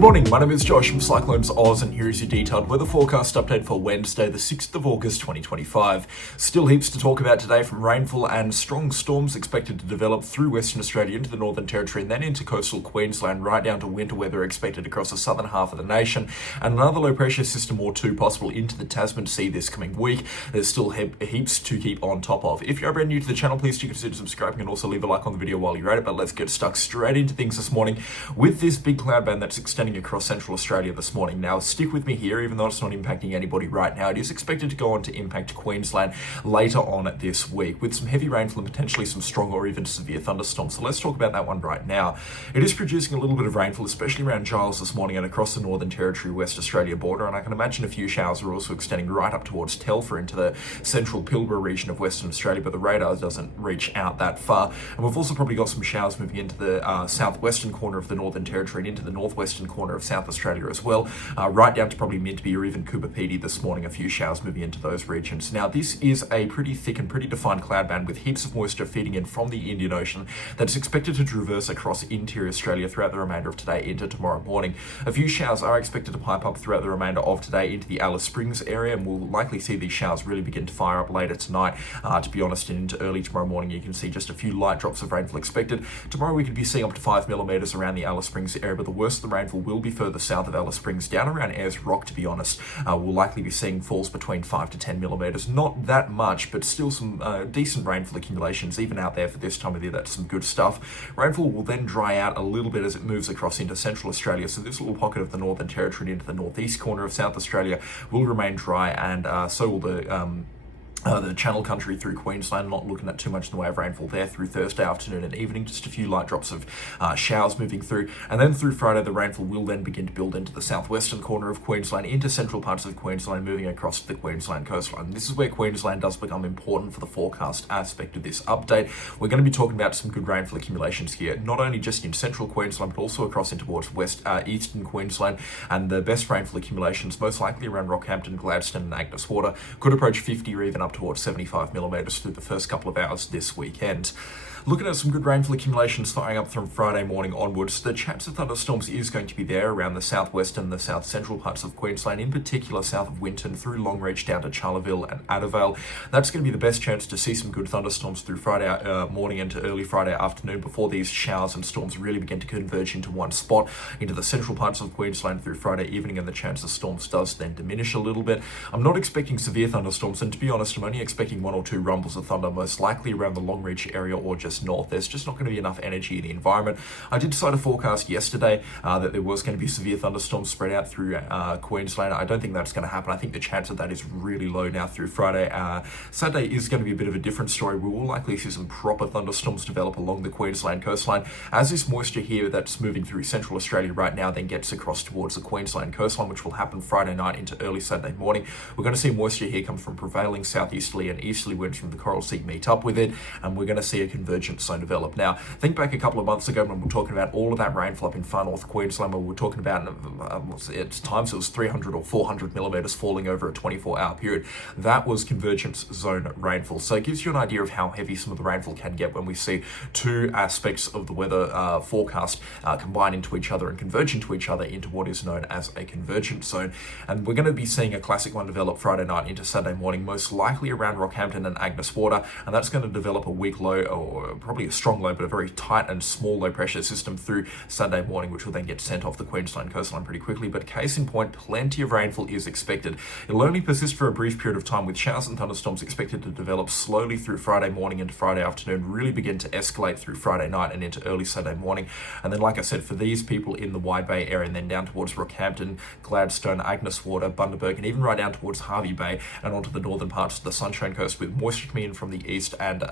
Good morning, my name is Josh from CyclonesOZ and here is your detailed weather forecast update for Wednesday the 6th of August 2025. Still heaps to talk about today, from rainfall and strong storms expected to develop through Western Australia into the Northern Territory and then into coastal Queensland, right down to winter weather expected across the southern half of the nation, and another low pressure system or two possible into the Tasman Sea this coming week. There's still heaps to keep on top of. If you're brand new to the channel, please do consider subscribing and also leave a like on the video while you're at it, but let's get stuck straight into things this morning with this big cloud band that's extending across central Australia this morning. Now, stick with me here, even though it's not impacting anybody right now. It is expected to go on to impact Queensland later on this week with some heavy rainfall and potentially some strong or even severe thunderstorms. So let's talk about that one right now. It is producing a little bit of rainfall, especially around Giles this morning and across the Northern Territory, West Australia border, and I can imagine a few showers are also extending right up towards Telfer into the central Pilbara region of Western Australia, but the radar doesn't reach out that far. And we've also probably got some showers moving into the southwestern corner of the Northern Territory and into the northwestern corner of South Australia as well, right down to probably Minturpee or even Coober Pedy this morning, a few showers moving into those regions. Now, this is a pretty thick and pretty defined cloud band with heaps of moisture feeding in from the Indian Ocean that's expected to traverse across interior Australia throughout the remainder of today into tomorrow morning. A few showers are expected to pipe up throughout the remainder of today into the Alice Springs area, and we'll likely see these showers really begin to fire up later tonight, to be honest, and into early tomorrow morning. You can see just a few light drops of rainfall expected. Tomorrow we could be seeing up to 5 millimeters around the Alice Springs area, but the worst of the rainfall will be further south of Alice Springs, down around Ayers Rock, to be honest. We'll likely be seeing falls between 5 to 10 millimeters. Not that much, but still some decent rainfall accumulations even out there for this time of year. That's some good stuff. Rainfall will then dry out a little bit as it moves across into central Australia, so this little pocket of the Northern Territory into the northeast corner of South Australia will remain dry, and so will the Channel Country through Queensland. Not looking at too much in the way of rainfall there through Thursday afternoon and evening, just a few light drops of showers moving through, and then through Friday the rainfall will then begin to build into the southwestern corner of Queensland, into central parts of Queensland, moving across to the Queensland coastline. This is where Queensland does become important for the forecast aspect of this update. We're going to be talking about some good rainfall accumulations here, not only just in central Queensland but also across into towards eastern Queensland, and the best rainfall accumulations most likely around Rockhampton, Gladstone and Agnes Water could approach 50 or even up towards 75 millimeters through the first couple of hours this weekend. Looking at some good rainfall accumulations firing up from Friday morning onwards, the chance of thunderstorms is going to be there around the southwestern and the south central parts of Queensland, in particular south of Winton through Longreach down to Charleville and Addervale. That's going to be the best chance to see some good thunderstorms through Friday morning into early Friday afternoon before these showers and storms really begin to converge into one spot into the central parts of Queensland through Friday evening, and the chance of storms does then diminish a little bit. I'm not expecting severe thunderstorms, and to be honest, I'm only expecting 1 or 2 rumbles of thunder, most likely around the Longreach area or just north. There's just not going to be enough energy in the environment. I did decide a forecast yesterday that there was going to be severe thunderstorms spread out through Queensland. I don't think that's going to happen. I think the chance of that is really low now through Friday. Saturday is going to be a bit of a different story. We will likely see some proper thunderstorms develop along the Queensland coastline as this moisture here that's moving through central Australia right now then gets across towards the Queensland coastline, which will happen Friday night into early Saturday morning. We're going to see moisture here come from prevailing southeasterly and easterly winds from the Coral Sea meet up with it, and we're going to see a convergence zone develop. Now, think back a couple of months ago when we were talking about all of that rainfall up in far north Queensland, where we were talking about at times it was 300 or 400 millimeters falling over a 24-hour period. That was convergence zone rainfall. So it gives you an idea of how heavy some of the rainfall can get when we see two aspects of the weather forecast combine into each other and converge into each other into what is known as a convergence zone. And we're going to be seeing a classic one develop Friday night into Saturday morning, most likely around Rockhampton and Agnes Water, and that's going to develop a weak low, or probably a strong low, but a very tight and small low pressure system through Sunday morning, which will then get sent off the Queensland coastline pretty quickly. But case in point, plenty of rainfall is expected. It'll only persist for a brief period of time, with showers and thunderstorms expected to develop slowly through Friday morning into Friday afternoon, really begin to escalate through Friday night and into early Saturday morning. And then, like I said, for these people in the Wide Bay area and then down towards Rockhampton, Gladstone, Agnes Water, Bundaberg, and even right down towards Hervey Bay and onto the northern parts of the Sunshine Coast, with moisture coming in from the east and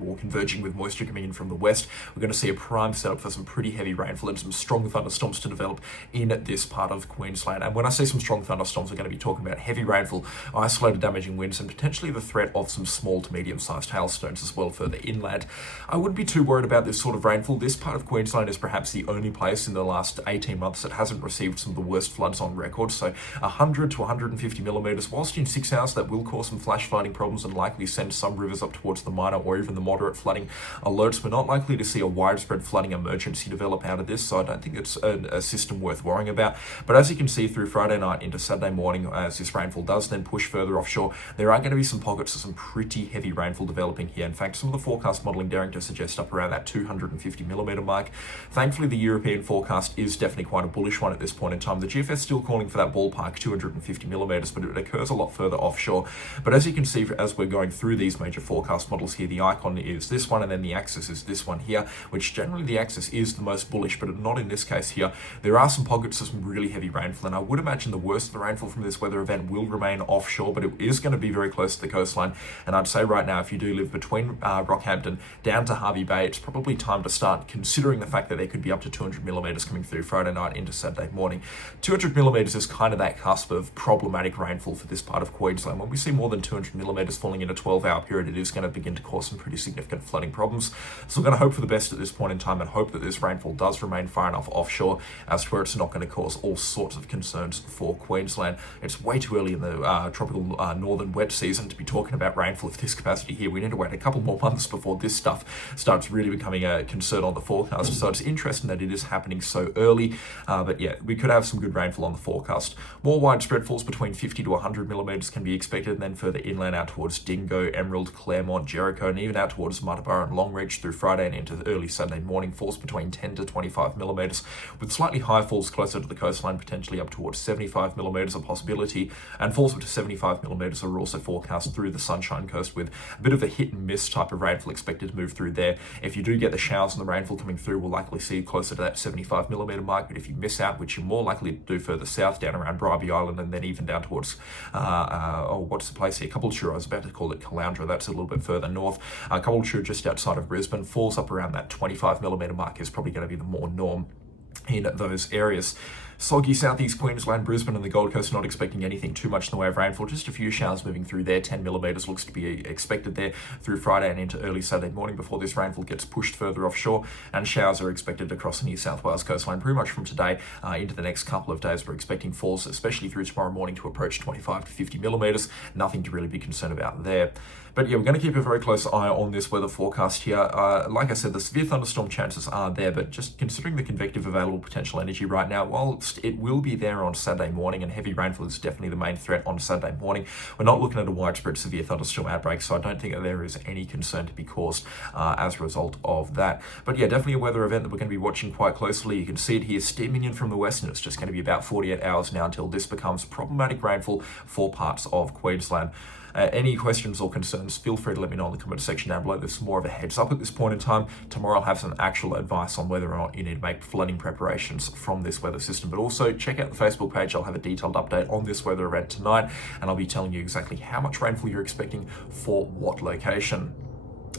or converging with moisture coming in from the west, we're going to see a prime setup for some pretty heavy rainfall and some strong thunderstorms to develop in this part of Queensland. And when I say some strong thunderstorms, we're going to be talking about heavy rainfall, isolated damaging winds, and potentially the threat of some small to medium-sized hailstones as well further inland. I wouldn't be too worried about this sort of rainfall. This part of Queensland is perhaps the only place in the last 18 months that hasn't received some of the worst floods on record. So 100 to 150 millimeters, whilst in 6 hours that will cause some flash flooding problems and likely send some rivers up towards the minor or even the moderate flooding alerts. We're not likely to see a widespread flooding emergency develop out of this, so I don't think it's a system worth worrying about. But as you can see through Friday night into Saturday morning, as this rainfall does then push further offshore, there are going to be some pockets of some pretty heavy rainfall developing here. In fact, some of the forecast modelling daring to suggest up around that 250 millimetre mark. Thankfully, the European forecast is definitely quite a bullish one at this point in time. The GFS still calling for that ballpark 250 millimetres, but it occurs a lot further offshore. But as you can see, as we're going through these major forecast models here, the icon is this one, and then the axis is this one here, which generally the axis is the most bullish, but not in this case here. There are some pockets of some really heavy rainfall, and I would imagine the worst of the rainfall from this weather event will remain offshore, but it is going to be very close to the coastline. And I'd say right now, if you do live between Rockhampton down to Hervey Bay, it's probably time to start considering the fact that there could be up to 200 millimetres coming through Friday night into Saturday morning. 200 millimetres is kind of that cusp of problematic rainfall for this part of Queensland. When we see more than 200 millimetres falling in a 12-hour period, it is going to begin to cause some pretty significant flooding problems. So we're going to hope for the best at this point in time and hope that this rainfall does remain far enough offshore as to where it's not going to cause all sorts of concerns for Queensland. It's way too early in the tropical northern wet season to be talking about rainfall of this capacity here. We need to wait a couple more months before this stuff starts really becoming a concern on the forecast. So it's interesting that it is happening so early, but yeah, we could have some good rainfall on the forecast. More widespread falls between 50 to 100 millimetres can be expected, and then further inland out towards Dingo, Emerald, Claremont, Jericho, and even out towards Muttaburra and Longreach through Friday and into early Saturday morning, falls between 10 to 25 millimetres, with slightly high falls closer to the coastline, potentially up towards 75 millimetres a possibility, and falls up to 75 millimetres are also forecast through the Sunshine Coast, with a bit of a hit and miss type of rainfall expected to move through there. If you do get the showers and the rainfall coming through, we'll likely see closer to that 75 millimetre mark, but if you miss out, which you're more likely to do further south down around Bribie Island and then even down towards what's the place here, Caboolture, I was about to call it Caloundra, that's a little bit further north. Caboolture just outside of Brisbane falls up around that 25 millimetre mark is probably going to be the more norm in those areas. Soggy southeast Queensland, Brisbane and the Gold Coast not expecting anything too much in the way of rainfall, just a few showers moving through there. 10 millimetres looks to be expected there through Friday and into early Saturday morning before this rainfall gets pushed further offshore, and showers are expected across the New South Wales coastline pretty much from today into the next couple of days. We're expecting falls, especially through tomorrow morning, to approach 25 to 50 millimetres. Nothing to really be concerned about there. But yeah, we're going to keep a very close eye on this weather forecast here. Like I said, the severe thunderstorm chances are there, but just considering the convective available potential energy right now, whilst it will be there on Saturday morning, and heavy rainfall is definitely the main threat on Saturday morning, we're not looking at a widespread severe thunderstorm outbreak, so I don't think that there is any concern to be caused as a result of that. But yeah, definitely a weather event that we're going to be watching quite closely. You can see it here steaming in from the west, and it's just going to be about 48 hours now until this becomes problematic rainfall for parts of Queensland. Any questions or concerns, feel free to let me know in the comment section down below. There's more of a heads up at this point in time. Tomorrow I'll have some actual advice on whether or not you need to make flooding preparations from this weather system. But also check out the Facebook page. I'll have a detailed update on this weather event tonight, and I'll be telling you exactly how much rainfall you're expecting for what location.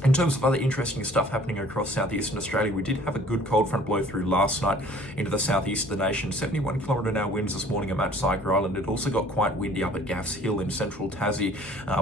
In terms of other interesting stuff happening across southeastern Australia, we did have a good cold front blow through last night into the southeast of the nation. 71 km/h winds this morning at Mount Cyclone Island. It also got quite windy up at Gaffs Hill in central Tassie,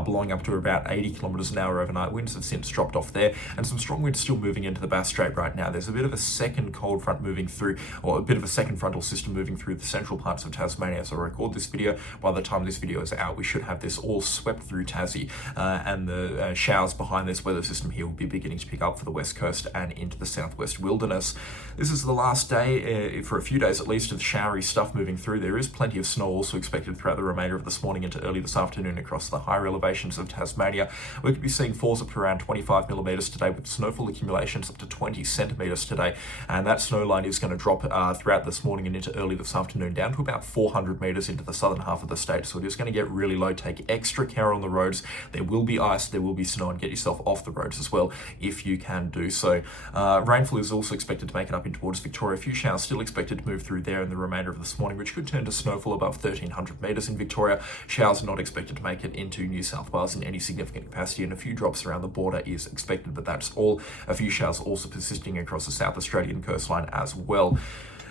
blowing up to about 80 km/h overnight. Winds have since dropped off there, and some strong winds still moving into the Bass Strait right now. There's a bit of a second cold front moving through, or a bit of a second frontal system moving through the central parts of Tasmania. So I record this video. By the time this video is out, we should have this all swept through Tassie, and the showers behind this weather system here will be beginning to pick up for the west coast and into the southwest wilderness. This is the last day, for a few days at least, of showery stuff moving through. There is plenty of snow also expected throughout the remainder of this morning into early this afternoon across the higher elevations of Tasmania. We could be seeing falls up to around 25 millimetres today, with snowfall accumulations up to 20 centimetres today, and that snow line is going to drop throughout this morning and into early this afternoon down to about 400 metres into the southern half of the state. So it is going to get really low. Take extra care on the roads. There will be ice, there will be snow, and get yourself off the roads as well if you can do so. Rainfall is also expected to make it up in towards Victoria. A few showers still expected to move through there in the remainder of this morning, which could turn to snowfall above 1,300 metres in Victoria. Showers are not expected to make it into New South Wales in any significant capacity, and a few drops around the border is expected, but that's all. A few showers also persisting across the South Australian coastline as well.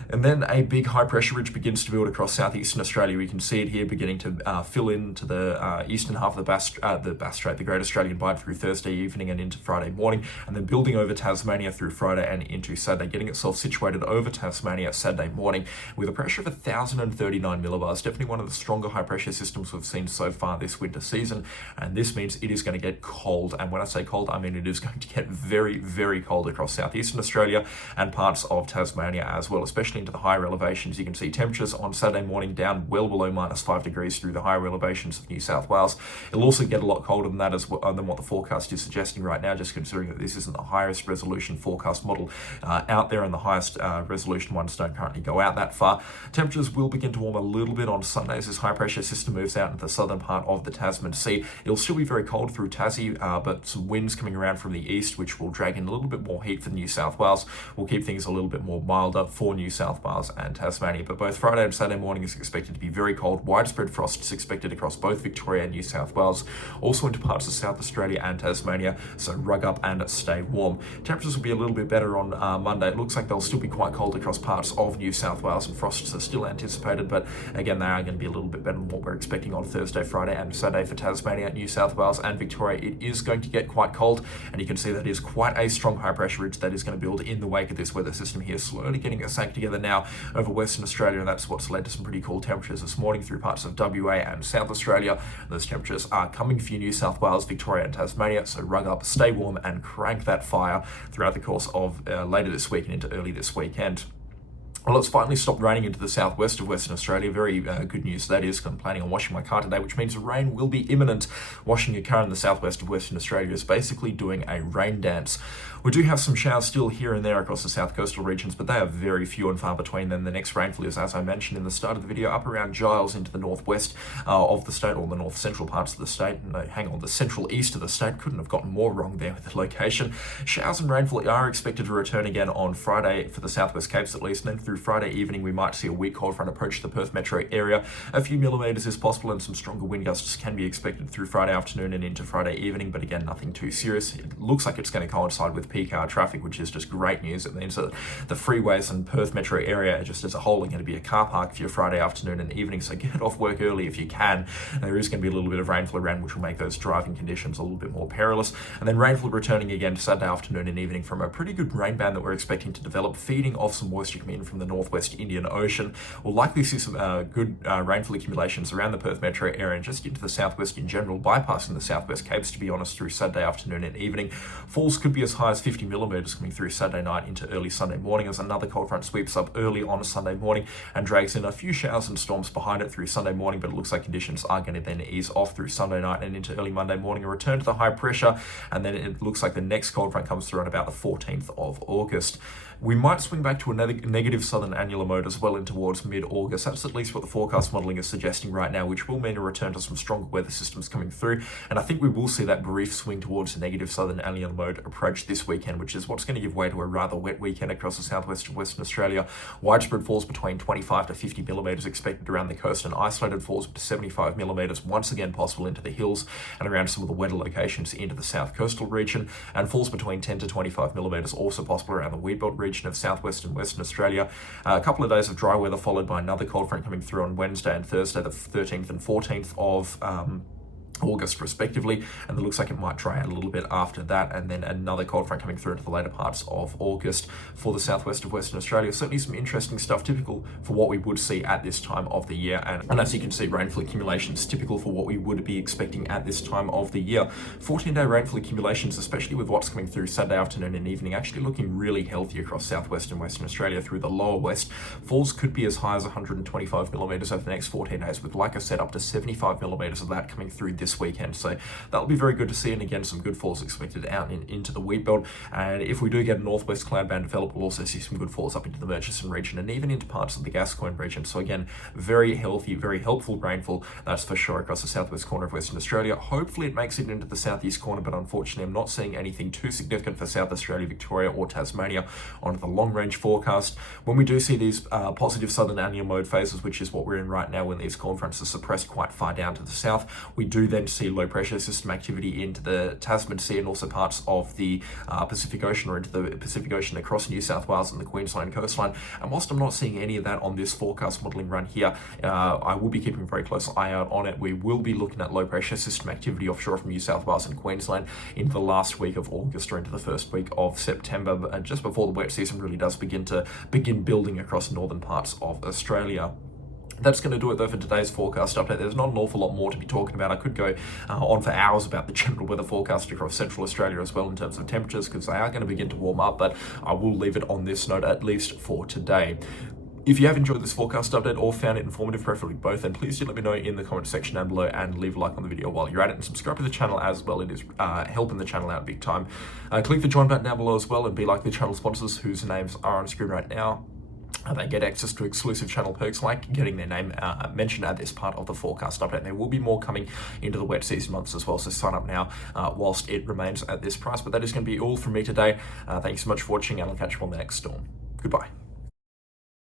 And then a big high pressure ridge begins to build across southeastern Australia. We can see it here beginning to fill into the eastern half of the Bass Strait, the Great Australian Bight, through Thursday evening and into Friday morning, and then building over Tasmania through Friday and into Saturday, getting itself situated over Tasmania Saturday morning with a pressure of 1,039 millibars. Definitely one of the stronger high pressure systems we've seen so far this winter season, and this means it is going to get cold. And when I say cold, I mean it is going to get very, very cold across southeastern Australia and parts of Tasmania as well, especially into the higher elevations. You can see temperatures on Saturday morning down well below -5 degrees through the higher elevations of New South Wales. It'll also get a lot colder than that as well, than what the forecast is suggesting right now, just considering that this isn't the highest resolution forecast model out there, and the highest resolution ones don't currently go out that far. Temperatures will begin to warm a little bit on Sunday as this high pressure system moves out into the southern part of the Tasman Sea. It'll still be very cold through Tassie, but some winds coming around from the east, which will drag in a little bit more heat for New South Wales, will keep things a little bit more milder for New South Wales and Tasmania. But both Friday and Saturday morning is expected to be very cold. Widespread frost is expected across both Victoria and New South Wales, also into parts of South Australia and Tasmania, so rug up and stay warm. Temperatures will be a little bit better on Monday. It looks like they'll still be quite cold across parts of New South Wales, and frosts are still anticipated, but again, they are going to be a little bit better than what we're expecting on Thursday, Friday and Saturday for Tasmania, New South Wales and Victoria. It is going to get quite cold, and you can see that is quite a strong high pressure ridge that is going to build in the wake of this weather system here, slowly getting its act together now over Western Australia, and that's what's led to some pretty cool temperatures this morning through parts of WA and South Australia. Those temperatures are coming for you, New South Wales, Victoria and Tasmania, so rug up, stay warm and crank that fire throughout the course of later this week and into early this weekend. Well, it's finally stopped raining into the southwest of Western Australia. Very good news that is. I'm planning on washing my car today, which means rain will be imminent. Washing your car in the southwest of Western Australia is basically doing a rain dance. We do have some showers still here and there across the south coastal regions, but they are very few and far between. Then the next rainfall is, as I mentioned in the start of the video, up around Giles into the northwest of the state, or the north central parts of the state. No, hang on, the central east of the state. Couldn't have gotten more wrong there with the location. Showers and rainfall are expected to return again on Friday for the southwest Capes at least, and then through Friday evening we might see a weak cold front approach the Perth metro area. A few millimetres is possible, and some stronger wind gusts can be expected through Friday afternoon and into Friday evening, but again, nothing too serious. It looks like it's going to coincide with peak hour traffic, which is just great news. It means that the freeways and Perth metro area just as a whole are going to be a car park for your Friday afternoon and evening, so get off work early if you can. There is going to be a little bit of rainfall around, which will make those driving conditions a little bit more perilous. And then rainfall returning again Saturday afternoon and evening from a pretty good rain band that we're expecting to develop, feeding off some moisture coming in from the northwest Indian Ocean. We'll likely see some good rainfall accumulations around the Perth metro area and just into the southwest in general, bypassing the southwest Capes, to be honest, through Saturday afternoon and evening. Falls could be as high as 50 millimetres coming through Saturday night into early Sunday morning as another cold front sweeps up early on Sunday morning and drags in a few showers and storms behind it through Sunday morning, but it looks like conditions are going to then ease off through Sunday night and into early Monday morning, a return to the high pressure, and then it looks like the next cold front comes through on about the 14th of August. We might swing back to a negative southern annular mode as well in towards mid-August. That's at least what the forecast modelling is suggesting right now, which will mean a return to some stronger weather systems coming through. And I think we will see that brief swing towards a negative southern annular mode approach this weekend, which is what's going to give way to a rather wet weekend across the southwest of Western Australia. Widespread falls between 25 to 50 millimetres expected around the coast, and isolated falls up to 75 millimetres once again possible into the hills and around some of the wetter locations into the south coastal region, and falls between 10 to 25 millimetres also possible around the Wheatbelt region of southwest and Western Australia. A couple of days of dry weather followed by another cold front coming through on Wednesday and Thursday, the 13th and 14th of August respectively, and it looks like it might dry out a little bit after that, and then another cold front coming through into the later parts of August for the southwest of Western Australia. Certainly some interesting stuff, typical for what we would see at this time of the year, and as you can see, rainfall accumulations typical for what we would be expecting at this time of the year. 14-day rainfall accumulations, especially with what's coming through Saturday afternoon and evening, actually looking really healthy across southwest and Western Australia through the lower west. Falls could be as high as 125 millimetres over the next 14 days, with, like I said, up to 75 millimetres of that coming through this weekend, so that'll be very good to see. And again, some good falls expected out into the Wheatbelt, and if we do get a northwest cloud band develop, we'll also see some good falls up into the Murchison region and even into parts of the Gascoyne region. So again, very healthy, very helpful rainfall, that's for sure, across the southwest corner of Western Australia. Hopefully it makes it into the southeast corner, but unfortunately I'm not seeing anything too significant for South Australia, Victoria or Tasmania on the long range forecast. When we do see these positive southern annual mode phases, which is what we're in right now, when these cold fronts are suppressed quite far down to the south, we do then then see low pressure system activity into the Tasman Sea and also parts of the Pacific Ocean, or into the Pacific Ocean across New South Wales and the Queensland coastline. And whilst I'm not seeing any of that on this forecast modelling run here, I will be keeping a very close eye out on it. We will be looking at low pressure system activity offshore from New South Wales and Queensland in the last week of August or into the first week of September, and just before the wet season really does begin building across northern parts of Australia. That's going to do it though for today's forecast update. There's not an awful lot more to be talking about. I could go on for hours about the general weather forecast across central Australia as well in terms of temperatures, because they are going to begin to warm up, but I will leave it on this note at least for today. If you have enjoyed this forecast update or found it informative, preferably both, then please do let me know in the comment section down below and leave a like on the video while you're at it, and subscribe to the channel as well. It is helping the channel out big time. Click the join button down below as well and be like the channel sponsors whose names are on screen right now. They get access to exclusive channel perks like getting their name mentioned at this part of the forecast update. There will be more coming into the wet season months as well, so sign up now whilst it remains at this price. But that is going to be all from me today. Thanks so much for watching, and I'll catch you on the next storm. Goodbye.